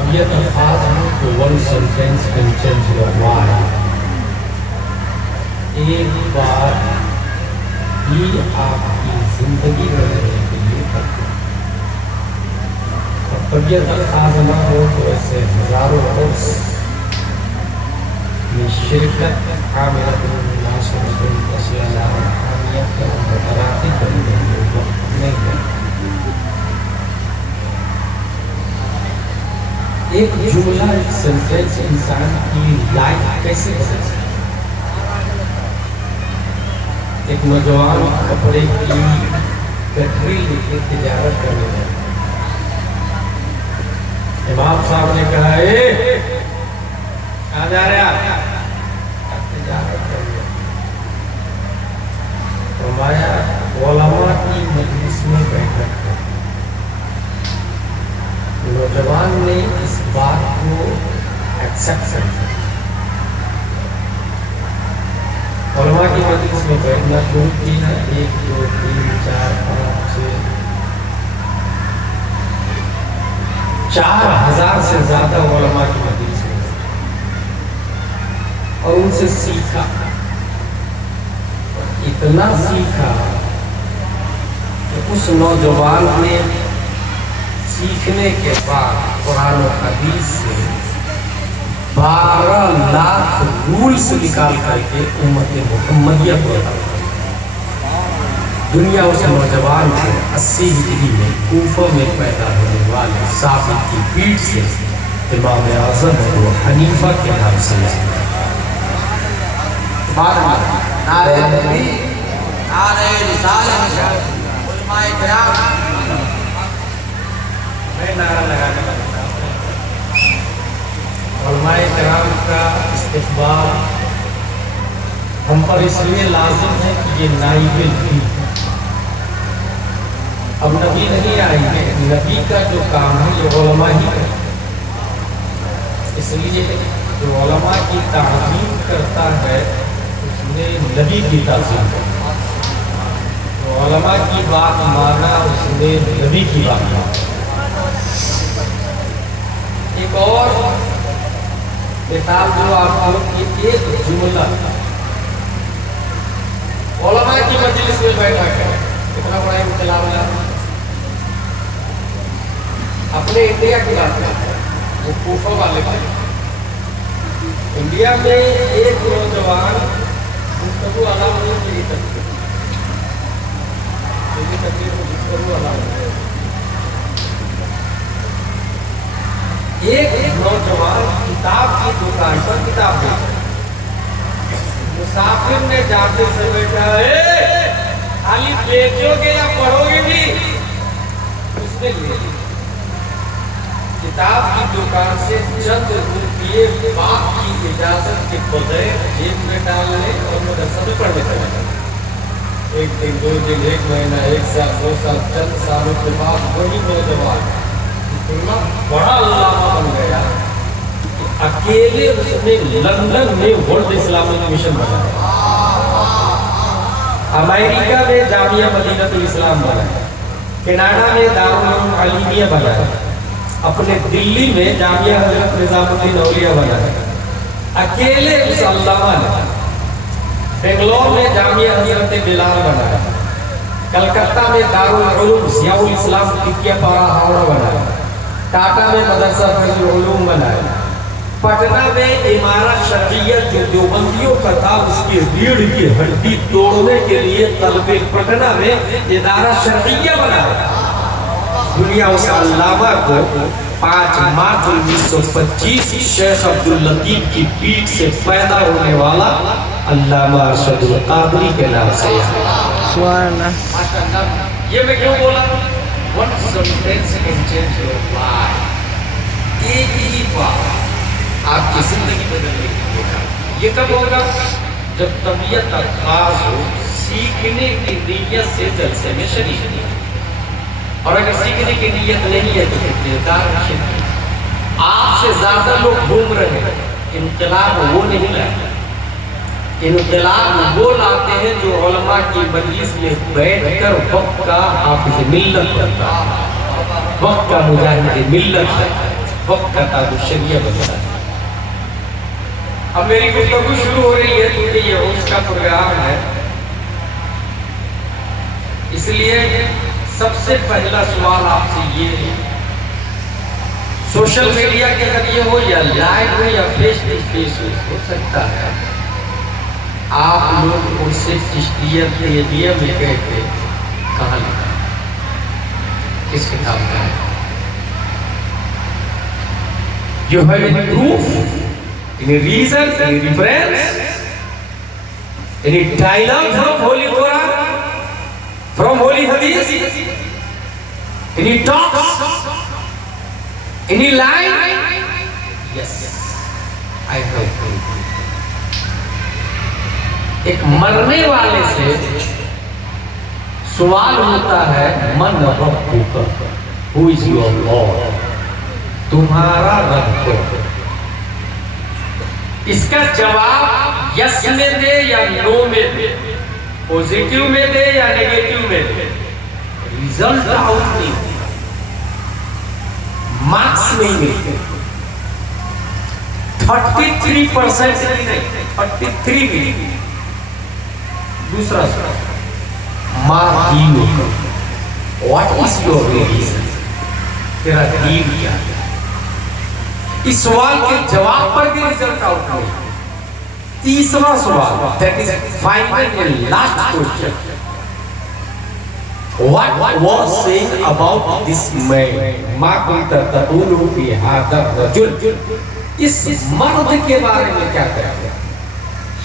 طبیعت خاص ہو تو one sentence can change your life. ایک بار بھی آپ کی زندگی بدلنے کے لیے کرتے ہیں. اور طبیعت خاص نہ ہو تو ایسے ہزاروں عرص میں شرکت عاملۃ الناس رسول اسئلہ حامیت کے مترادف بن گئی وقت نہیں ہے. ایک جملہ ایک سینٹینس انسان کی لائف کیسے بدل سکتا ہے؟ ایک نوجوان کپڑے کی فیکٹری لے کے تجارت کرنے لگا. امام صاحب نے کہا کہاں جا رہے آپ؟ تجارت کر رہے. فرمایا علماء کی مجلس میں بیٹھک کر. نوجوان نے اس بات کو ایکسپٹ کر لیا. علماء کی مجلس میں بیٹھنا شروع کیا. 1 2 3 4 5 6 4,000 سے زیادہ علماء کی مجلس میں اور ان سے سیکھا. اتنا سیکھا کہ اس نوجوان نے سیکھنے کے بعد قرآن و حدیث سے 12 لاکھ رولز نکال کر کے امت محمدیہ کو عطا کیا. دنیا اس نوجوان کو 80 ہجری میں کوفہ میں پیدا ہونے والے ثابت کی پیٹھ سے امام اعظم ابو حنیفہ کے نام سے نعرہ تکبیر، نعرہ رسالت، علماء کرام. میں نعرہ لگانے لگتا ہوں. علماء کرام کا استقبال ہم پر اس لیے لازم ہے کہ یہ نائب نبی. اب نبی نہیں آئی ہے، نبی کا جو کام ہے یہ علماء ہی ہے. اس لیے جو علماء کی تعظیم کرتا ہے اس نے نبی کی تعظیم کرتا. جو علماء کی بات مانا اس نے نبی کی بات مانا. ایک اور مثال جو آپ کو کہ ایک جملہ علماء کی مجلس میں بیٹھا کر کتنا بڑا انقلاب ہے. اپنے انڈیا کی بات کرتے ہیں، وہ کوفہ والے کا. انڈیا میں ایک نوجوان گفتگو اعلیٰ ہونے کے لیے گفتگو اعلیٰ ہونے. ایک نوجوان کتاب کی دکان پر کتاب بیچا. مسافر نے جاتے سے بیٹھا خالی بیچو گے یا پڑھو گے بھی؟ اس نے لے لی. کتاب کی دکان سے چند روپیے باپ کی اجازت کے بغیر جیب میں ڈال لے اور مدرسہ میں پڑھنے چلا جائے. 1 دن 2 دن 1 مہینہ 1 سال 2 سال چند سالوں کے بعد وہی نوجوان اتنا بڑا علامہ بن گیا کہ اکیلے اس نے لندن میں ورلڈ اسلامک مشن بنایا. امریکہ میں جامعہ مدینہ الاسلام بنایا. کینیڈا میں دارالعلوم عالمیہ بنایا. اپنے دلی میں جامعہ حضرت نظام الدین اولیاء بنایا. اکیلے اس علامہ نے. بنگلور میں جامعہ حضرت بلال بنایا. کلکتہ میں دارالعلوم ضیاء الاسلام تکیہ پارا ہاوڑا بنایا. ٹاٹا میں مدرسہ فیض العلوم بنایا. پٹنہ میں عمارت شرعیہ جو دیوبندیوں کا تھا اس کی ریڑھ کی ہڈی توڑنے کے لیے طلبے پٹنہ میں ادارہ شرعیہ بنایا. دنیا اس علامہ کو 5 مارچ 1925 شیخ عبداللطیف کی پیٹھ سے پیدا ہونے والا علامہ ارشد القادری کے نام سے یاد. یہ میں کیوں بولا؟ One sentence can change your life. ایک ہی بات آپ کی زندگی بدلنے کے لیے. یہ کب ہوگا؟ جب طبیعت خاص ہو، سیکھنے کی نیت سے جلسے میں شریک ہو. اور اگر سیکھنے کی نیت نہیں ہے تو کردار رکھیں. آپ سے زیادہ لوگ گھوم رہے ہیں. انقلاب وہ نہیں لاتے. انقلاب وہ لاتے ہیں جو علماء کی مجلس میں بیٹھ کر وقت کا حافظ ملت بنتا ہے، وقت کا مجاہد ملت ہے. وقت کا تاج الشریعہ بنتا ہے۔ اب میری گفتگو شروع ہو رہی ہے کیونکہ یہ عرس کا پروگرام ہے، اس لیے سب سے پہلا سوال آپ سے یہ ہے، سوشل میڈیا کے ذریعے ہو یا لائیو ہو یا فیس ٹو فیس ہو سکتا ہے آپ لوگ ان سے چشتیہ تیجیہ میں گئے تھے، کہاں لکھا کس کتاب میں ہے؟ You have any proof, any reason, any reference, any dialogue from Holy Quran, from Holy Hadith, any talks, any line? Yes, I have proof. ایک مرنے والے سے سوال ہوتا ہے من ربک، who is your Lord؟ تمہارا رب کون؟ اس کا جواب یس میں دے یا نو میں دے، پوزیٹیو میں دے یا نیگیٹیو میں دے، ریزلٹ آؤٹ نہیں ہوتا، مارکس نہیں ملتے، 33% نہیں 33 نہیں۔ دوسرا سوال ما دینک، واٹ از یور ریلیجن؟ تیرا دین کیا ہے؟ اس سوال کے جواب پر بھی رزلٹ آؤٹ نہیں۔ تیسرا سوال، that is final and last question، what was said about this man؟ ما كنت تقول في هذا الرجل، اس مرد کے بارے میں کیا کہتے ہیں؟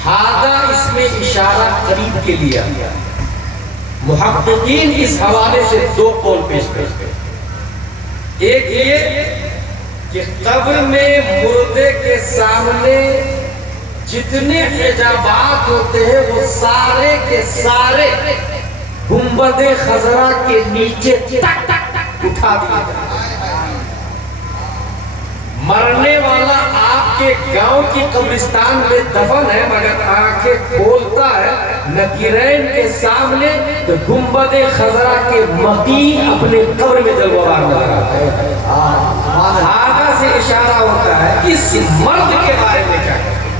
ہذا اس میں اشارہ قریب کے لیے، محققین اس حوالے سے دو قول پیش کرتے ہیں۔ ایک یہ کہ قبر میں مردے کے سامنے جتنے حجابات ہوتے ہیں وہ سارے کے سارے گنبد خضرا کے نیچے تک اٹھا دیا جاتا ہے۔ مرنے والا آپ کے گاؤں کی قبرستان میں دفن ہے مگر آنکھیں کھولتا ہے نکیرین کے سامنے تو گنبد خضرا کے مقیم اپنے قبر میں جلوہ نظر آتا ہے۔ ہاگا سے اشارہ ہوتا ہے اس مرد کے بارے میں کیا کہتے ہیں؟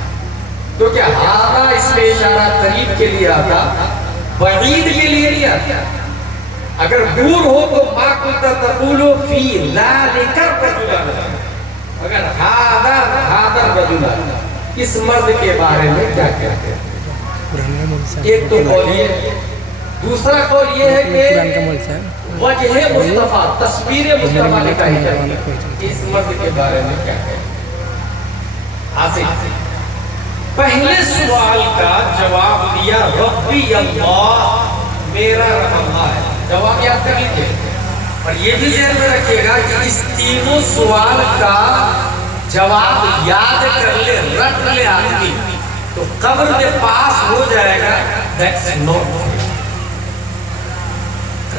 تو کیا ہاگا اس میں اشارہ قریب کے لیے آتا، بعید کے لیے نہیں آتا؟ اگر دور ہو تو ما کنت تقول فی ذلک الرجل، اگر ہاذا الرجل اس مرد کے بارے میں کیا کہتے ہیں؟ ایک تو قول یہ، دوسرا قول یہ ہے کہ وجہ مصطفیٰ، تصویر مصطفیٰ نکالی جاتی ہے، اس مرد کے بارے میں کیا کہتے ہیں؟ آصف پہلے سوال کا جواب دیا ربی اللہ، میرا رب اللہ ہے، جواب یاد کر لیجیے، اور یہ بھی ذہن میں رکھیے گا کہ اس تینوں سوال کا جواب یاد کر لے، رٹ لے آدمی تو قبر میں پاس ہو جائے گا۔ That's not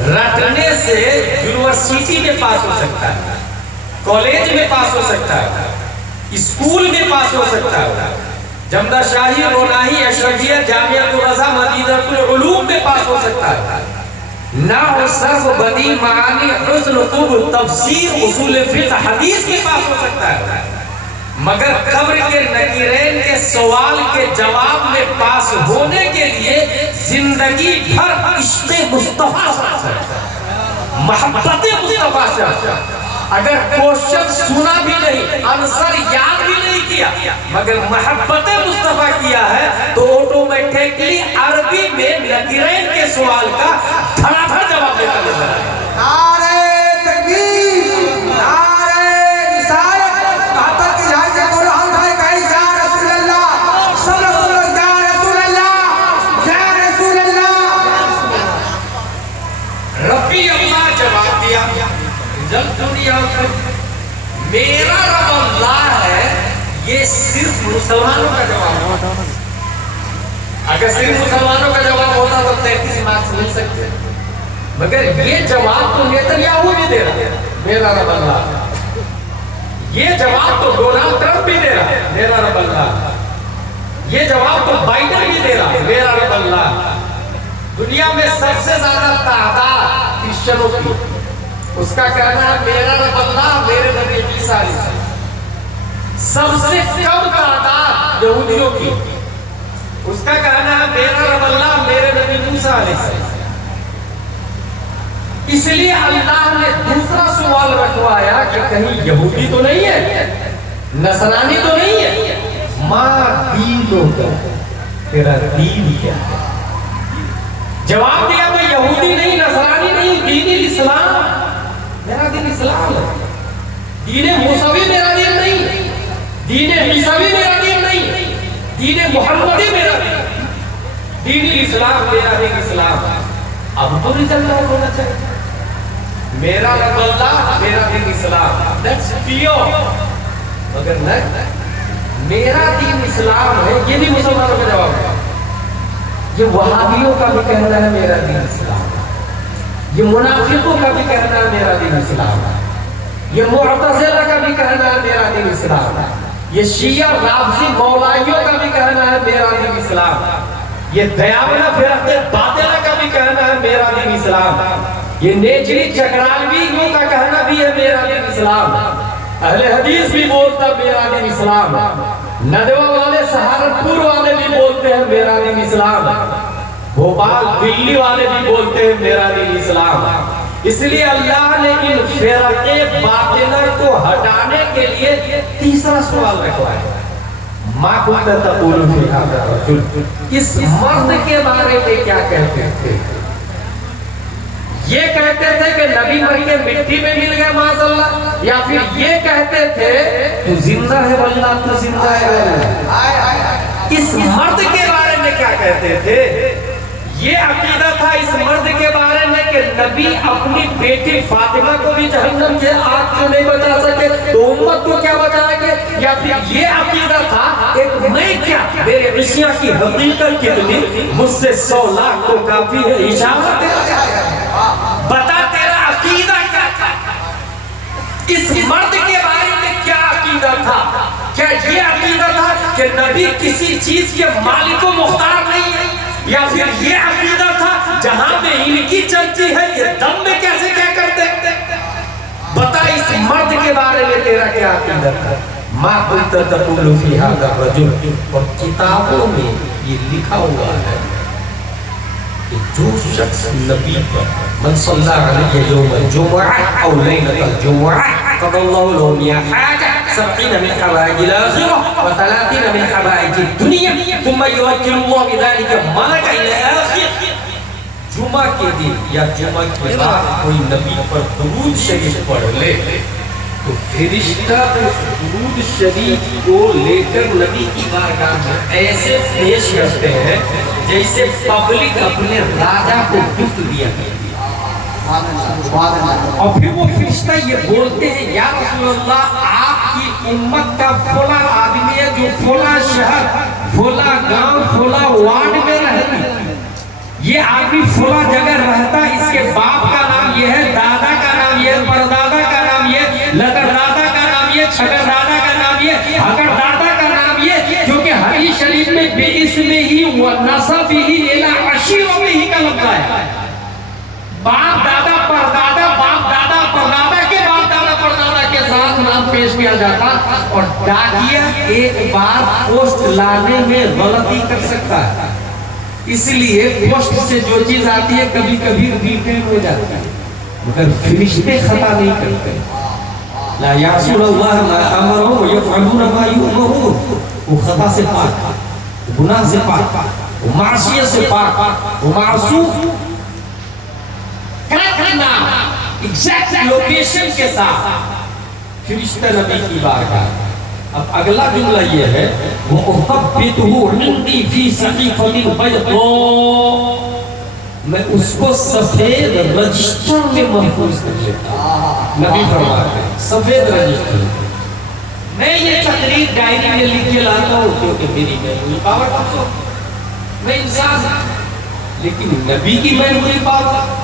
رٹنے سے یونیورسٹی میں پاس ہو سکتا ہے، کالج میں پاس ہو سکتا ہے، اسکول میں پاس ہو سکتا ہے، جمدہ شاہی، روناہی، اشرفیہ، جامعہ الرضا، مدینہ العلوم میں پاس ہو سکتا ہے، نحو، صرف، بدیع، معانی، حسن، خوب، تفسیر، اصول فقہ، حدیث میں پاس ہو سکتا ہے، مگر قبر کے نکیرین کے سوال کے جواب میں پاس ہونے کے لیے زندگی بھر عشق مصطفیٰ سے، محبت مصطفیٰ سے، اگر کوشچن سنا بھی نہیں، آنسر یاد بھی نہیں کیا، مگر محبت مصطفیٰ کیا ہے تو آٹومیٹکلی عربی میں نکیرین کے سوال کا دھڑا دھڑ جواب دیتا نظر آئے۔ نعرہ تکبیر، نعرہ رسالت، کہتا کہ جائے سے بولو ہم بھائی کہیں یا رسول اللہ، سب رسول اللہ، یا رسول اللہ، یا رسول اللہ۔ ربی اللہ جواب دیا، جب دنیا میں میرا رب اللہ ہے، یہ صرف مسلمانوں کا جواب ہے۔ اگر صرف مسلمانوں کا جواب ہوتا تو 33 مارکس مل سکتے، مگر یہ جواب تو نیتنیاہو بھی دے رہا ہے، میرا رب اللہ۔ یہ جواب تو ڈونلڈ ٹرمپ بھی دے رہا ہے، میرا رب اللہ۔ یہ جواب تو بائیڈن بھی دے رہا ہے، میرا رب اللہ۔ دنیا میں سب سے زیادہ تعداد کرسچنوں کی، اس کا کہنا ہے میرا رب اللہ، میرے نبی عیسیٰ علیہ السلام۔ سب سے کم تعداد یہودیوں کی. اس کا کہنا ہے میرا رب اللہ میرے نبی موسیٰ علیہ السلام. اس لیے اللہ نے دوسرا سوال رکھوایا کہ کہیں یہودی تو نہیں ہے, نصرانی تو نہیں ہے, ماں دین کا, تیرا دین کیا ہے؟ جواب دیا میں یہودی نہیں, نصرانی نہیں, دین اسلام, میرا دین اسلام ہے. دین موسوی میرا دین نہیں, دین عیسوی میرا دین نہیں, دین محمدی میرا دین اسلام, میرا دین اسلام. اب تو ریزلٹ ہونا چاہیے میرا رب اللہ میرا دین اسلام, دیٹس پیور. مگر نہیں, میرا دین اسلام ہے یہ بھی مسلمانوں کا جواب ہے. یہ وہابیوں کا بھی کہنا ہے میرا دین اسلام ہے, یہ منافقوں کا بھی کہنا ہے میرا دین اسلام ہے, یہ معتزلہ کا بھی کہنا ہے میرا دین اسلام ہے, یہ شیعہ رافضی مولائیوں کا بھی کہنا ہے میرا دین اسلام ہے, یہ دیاونہ فرقے باطلہ کا بھی کہنا ہے میرا دین اسلام ہے, یہ نیچری چکرالویوں کا کہنا بھی ہے میرا دین اسلام ہے, اہل حدیث بھی بولتا میرا دین اسلام ہے, ندوہ والے سہارنپور والے بھی بولتے ہیں میرا دین اسلام ہے, بھوپال دلی والے بھی بولتے ہیں میرا دین اسلام ہے. اس لیے اللہ نے ان فرقے باطلہ کو ہٹانے کے لیے تیسرا سوال رکھوایا, ماں کنت تقول فی ھذا الرجل, اس مرد کے بارے میں کیا کہتے تھے؟ یہ کہتے تھے کہ نبی مر کے مٹی میں مل گیا معاذ اللہ, یا پھر یہ کہتے تھے تو زندہ ہے واللہ تو زندہ ہے. اس مرد کے بارے میں کیا کہتے تھے؟ یہ عقیدہ تھا اس مرد کے بارے میں کہ نبی اپنی بیٹی فاطمہ کو بھی جہنم کے آگ سے نہیں بچا سکے تو امت کو کیا بچائیں گے, یا پھر یہ عقیدہ تھا کہ میں کیا, میرے عشیہ کی حقیقت کتنی, مجھ سے 100 لاکھ کو کافی ہے اشارہ بتا تیرا عقیدہ کیا تھا. اس مرد کے بارے میں کیا عقیدہ تھا؟ کیا یہ عقیدہ تھا کہ نبی کسی چیز کے مالک و مختار نہیں ہے, یا پھر یہ عقیدہ تھا جہاں میں ان کی چلتی ہے یہ دم میں کیسے کیا کرتے؟ بتا اس مرد کے بارے میں تیرا کیا عقیدہ تھا؟ ما کنت تقول فی ھذا الرجل, اور کتابوں میں یہ لکھا ہوا ہے کہ جو شخص نبی پر من صلی علیہ یوم الجمعہ او لیلۃ الجمعہ قضى الله له 100 حاجة 70 من حوائج الآخرة و30 من حوائج الدنيا ثم يوكل الله بذلك ملك إلى آخر. جمعہ کے دن یا جمعہ کے بعد کوئی نبی پر درود شریف پڑھ لے تو فرشتہ اس درود شریف کو لے کر نبی کی بارگاہ میں ایسے پیش کرتے ہیں جیسے پبلک اپنے راجہ کو گفٹ دیا ہے. اور پھر وہ فرشتہ یہ بولتے ہیں یا رسول اللہ آپ کی امت کا فلاں آدمی ہے جو فلاں شہر, فلاں گاؤں, فلاں وارڈ میں رہتا ہے, یہ آدمی فلاں جگہ رہتا, اس کے باپ کا نام یہ ہے, دادا کا نام یہ ہے, پردادا کا نام یہ, لدر دادا کا نام یہ, چھگر دادا کا نام یہ, ہگر دادا کا نام یہ, کیونکہ حدیث شریف میں بے اسم ہی و نسب ہی الی عشیرت ہی کا لفظ ہے. باپ دادا پردادا, باپ دادا پردادا کے باپ دادا پردادا کے ساتھ نام پیش کیا جاتا, اور ڈاکیا ایک بار پوسٹ لانے میں غلطی کر سکتا ہے, اس لیے پوسٹ سے جو چیز آتی ہے کبھی کبھی ریٹرن ہو جاتی ہے, مگر فرشتے خطا نہیں کرتے. لا یعصون اللہ ما امرهم ویفعلون ما یؤمرون, وہ خطا سے پاک, گناہ سے پاک, معصیت سے پاک, وہ معصوم. نام ایگزیکٹ لوکیشن کے ساتھ فرشتہ نبی کی بارگاہ. اب اگلا جملہ یہ ہے وَأُثَبِّتُهُ عِنْدِي فِي صَحِيفَةٍ بَيْضَاءَ, میں اس کو سفید رجسٹر میں محفوظ کر لیتا ہوں. نبی فرماتے ہیں سفید رجسٹر میں یہ تقریر ڈائری میں لکھ کے لاتا ہوں کیونکہ میری میموری پاور کم ہو, میں انسان ہوں, لیکن نبی کی میموری پاور.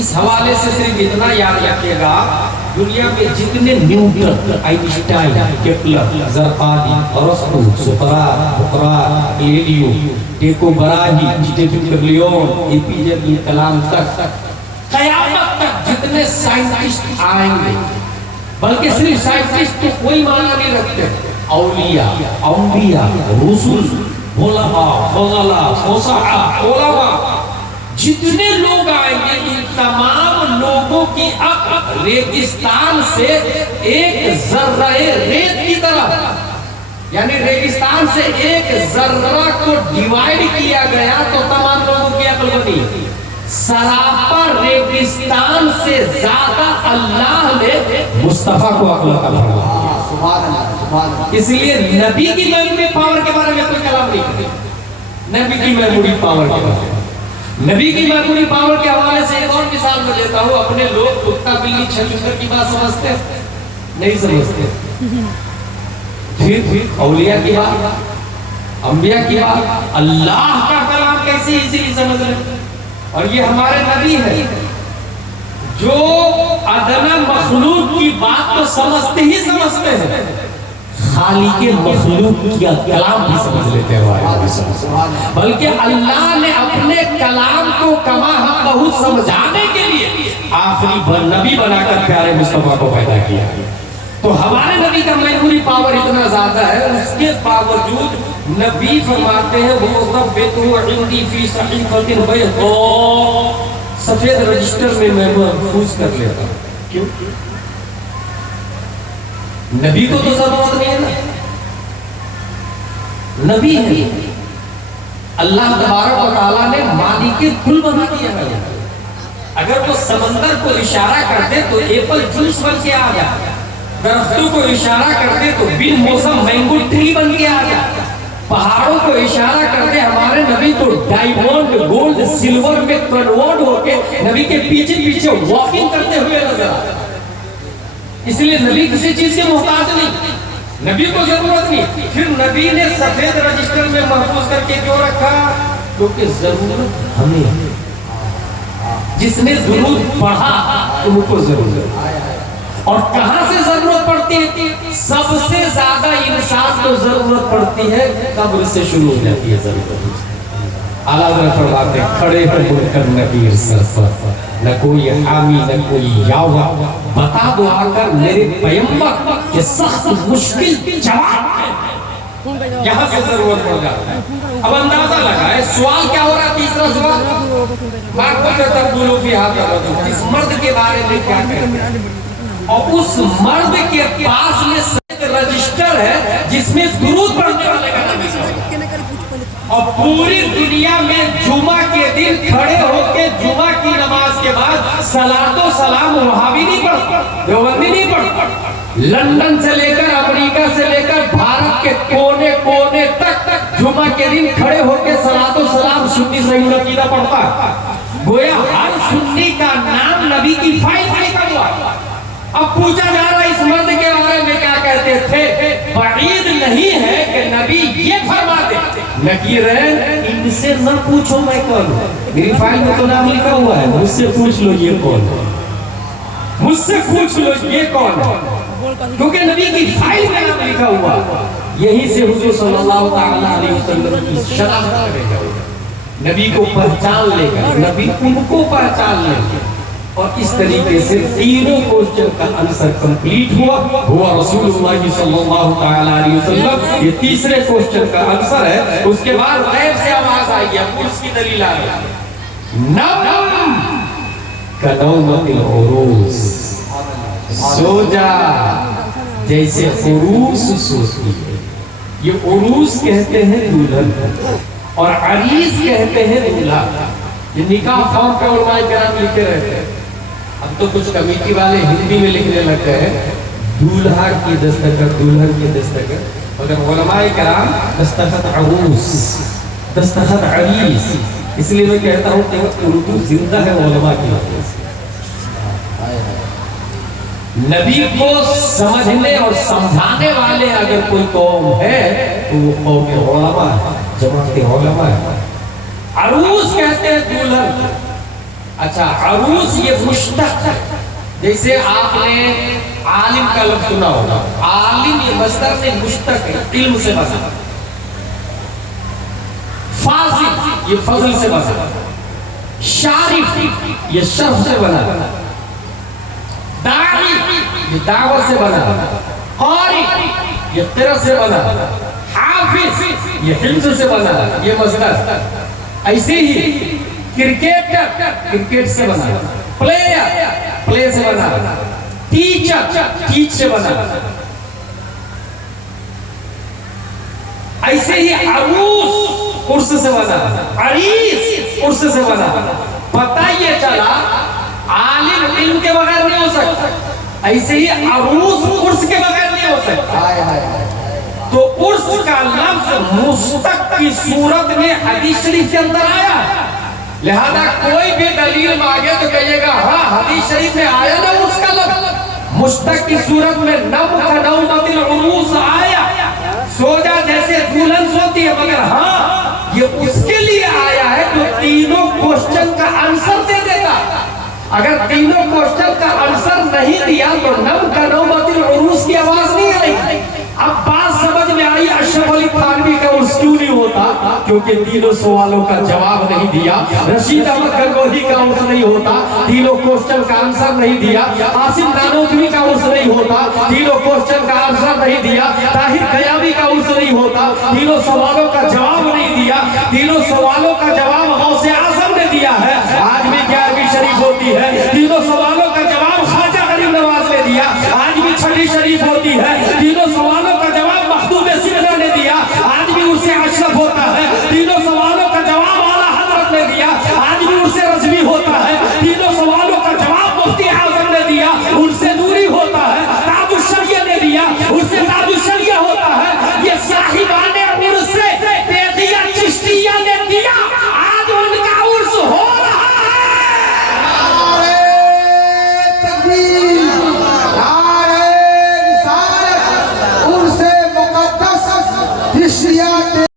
اس حوالے سے صرف اتنا یاد رکھیے گا, دنیا میں جتنے نیوٹن, آئنسٹائن, کیپلر, زرقانی, ارسطو, سقراط, سقراط, گلیلیو, ٹیکو براہی, اسٹیفن لیون, اے پی جے عبدالکلام تک قیامت تک جتنے سائنٹسٹ آئیں گے بلکہ صرف سائنٹسٹ تو کوئی معنی نہیں رکھتے. اولیاء، انبیاء، رسول، علماء، فضلاء، فصحاء، علماء، جتنے لوگ آئیں گے ان تمام لوگوں کی عقل ریگستان سے ایک ذرہ ریت کی طرف، یعنی ریگستان سے ایک ذرہ کو ڈیوائیڈ کیا گیا تو تمام لوگوں کی عقل بنی. سراپا ریگستان سے زیادہ اللہ نے مصطفیٰ کو عقل عطا فرمائی. اس لیے نبی کی میموری پاور کے بارے میں کوئی کلام نہیں کرتے. نبی کی میموری پاور کے بارے میں، نبی کی میموری پاور کے حوالے سے ایک اور مثال میں دیتا ہوں. اپنے لوگ کتا بلی چھچھتر کی بات سمجھتے ہیں؟ نہیں سمجھتے. پھر اولیاء کی بات، انبیاء کی بات، اللہ کا کلام کیسے ایزیلی سمجھ رہے؟ اور یہ ہمارے نبی ہے جو ادنا مخلوق کی بات تو سمجھتے ہی سمجھتے ہیں، خالق مخلوق کا کلام بھی سمجھ لیتے ہیں. بلکہ اللہ نے اپنے کلام کو کما حقہ سمجھانے کے لیے آخری نبی بنا کر پیارے مصطفیٰ کو پیدا کیا. تو ہمارے نبی کا میموری پاور اتنا زیادہ ہے، اس کے باوجود نبی فرماتے ہیں وہ ضبطہ عندی فی صحیفۃ بیضاء، سفید رجسٹر میں میں محفوظ کر لیتا ہوں. کیوں؟ نبی کو تو ضرورت نہیں ہے نا، نبی ہے. اللہ تبارک و تعالیٰ نے مالک کل بنا دیا ہے. اگر وہ سمندر کو اشارہ کرتے تو ایپل جوس بن کے آ جاتا، درختوں کو اشارہ کرتے تو بن موسم مینگو ٹری بن کے آ جاتا، پہاڑوں کو اشارہ کرتے ہمارے نبی تو ڈائمنڈ، گولڈ، سلور میں کنورٹ ہو کے نبی کے پیچھے پیچھے واکنگ کرتے ہوئے نظر آتا. اس لیے نبی کسی چیز کے محتاج نہیں، نبی کو ضرورت نہیں. پھر نبی نے سفید رجسٹر میں محفوظ کر کے کیوں رکھا؟ کیونکہ ضرورت ہمیں، جس نے درود پڑھا ان کو ضرورت. اور کہاں سے ضرورت پڑتی ہے؟ سب سے زیادہ انسان کو ضرورت پڑتی ہے قبر سے شروع ہو جاتی ہے ضرورت. اعلیٰ حضرت فرماتے ہیں کھڑے ہیں مل کر نبی سر، نہ کوئی حامی نہ کوئی یاوا، بتا دو آ کر میرے پیغمبر کہ سخت مشکل جواب ہے. یہاں سے ضرورت پڑ جاتا ہے. اب اندازہ لگائے سوال کیا ہو رہا ہے؟ تیسرا سوال ماں تقولوا فی ھذا الرجل، اس مرد کے بارے میں کیا کہتے ہیں؟ اور اس مرد کے پاس میں سفید رجسٹر ہے جس میں درود پڑھنے والے کا نام ہے. اور پوری دنیا میں جمعہ کے دن کھڑے ہو کے جمعہ کی نماز کے بعد صلاۃ و سلام وہابی نہیں پڑھتا، دیوبندی نہیں پڑھتا. لندن سے لے کر امریکہ سے لے کر بھارت کے کونے کونے تک جمعہ کے دن کھڑے ہو کے صلاۃ و سلام سنی صحیح العقیدہ پڑھتا. گویا ہر سنی کا نام نبی کی فائل میں لکھا ہوا. اب پوچھا جا رہا اس مرد کے بارے میں کیا کہتے تھے؟ بعید نہیں ہے کہ نبی یہ فرما دے نکیرین ان سے نہ پوچھو میں کون ہوں، میری فائل میں تو نام لکھا ہوا ہے، مجھ سے پوچھ لو یہ کون ہے، مجھ سے پوچھ لو یہ کون ہے، کیونکہ نبی کی فائل میں نام لکھا ہوا. یہی سے حضور صلی اللہ تعالیٰ علیہ وسلم کی شناخت کرے گا، نبی کو پہچان لے گا، نبی ان کو پہچان لے گا. اور اس طریقے سے تینوں کوشچن کا آنسر کمپلیٹ ہوا رسول اللہ صلی اللہ تعالیٰ علیہ وسلم. یہ تیسرے کوشچن کا آنسر ہے. اس کے بعد غیب سے آواز آئی ہے، اس کی دلیل آ گئی، نوم کنومت العروس، سو جا جیسے عروس سوتی ہے. یہ عروس کہتے ہیں دلہن اور عریس کہتے ہیں دولہا. یہ نکاح فارم پہ علماء کرام لکھے رہتے ہیں. اب تو کچھ کمیٹی والے ہندی میں لکھنے لگ گئے ہیں دولہا کی دستخط، دلہن کی دستخط، مگر علماء کرام دستخط عروس، دستخط عریس. اس لیے میں کہتا ہوں کہ اردو زندہ ہے علماء کی وجہ سے. نبی کو سمجھنے اور سمجھانے والے اگر کوئی قوم ہے تو وہ قوم علماء ہے، جماعت علماء ہے. عروس کہتے ہیں دلہن. اچھا عروس یہ مشتق ہے، جیسے آپ نے عالم کا لفظ سنا ہوگا، عالم یہ مصدر میں مشتق ہے، علم سے بنا. فاضل یہ فضل سے بنا. شارف یہ شرف سے بنا. داعی یہ دعوت سے بنا، قاری یہ قرأت سے بنا، حافظ یہ حفظ سے بنا، یہ مصدر. ایسے ہی کرکٹر کرکٹ سے بنا، پلیئر پلے سے بنا، ٹیچر ٹیچ سے بنا. ایسے ہی عروس عرس سے بنا، عریس عرس سے بنا. پتہ یہ چلا عالم علم کے بغیر نہیں ہو سکتا، ایسے ہی عروس عرس کے بغیر نہیں ہو سکتا. تو عرس کا لفظ مشتق کی صورت میں حدیث شریف کے اندر آیا، لہذا کوئی بھی دلیل مانگے تو کہیے گا ہاں حدیث شریف میں آیا نا عرس کا لفظ، مشتق کی صورت میں نبخ نومت العروس آیا، سو جا جیسے دلہن سوتی ہے، مگر ہاں یہ اس کے لیے آیا ہے جو تینوں کوشچن کا آنسر دے دیتا. اگر تینوں کوشچن کا آنسر نہیں دیا تو نبخ نومت العروس کی آواز نہیں آئی. اب بات سمجھ میں آئی اشرف علی تھانوی کا عرس کیوں نہیں ہوتا؟ کیونکہ تینوں سوالوں کا جواب نہیں دیا. رشید احمد گنگوہی کا عرس نہیں ہوتا، تینوں کوشچن کا آنسر نہیں دیا. عاصم نانوتوی کا عرس نہیں ہوتا، تینوں کوشچن کا آنسر نہیں دیا. طاہر قیامی کا عرس نہیں ہوتا، تینوں سوالوں کا جواب نہیں دیا. تینوں سوالوں کا جواب غوث اعظم نے دیا ہے. آج بھی 11ویں شریف ہوتی ہے، تینوں سوالوں کا جواب خواجہ غریب نواز نے دیا. آج بھی 6 شریف ہوتی ہے، تینوں سوالوں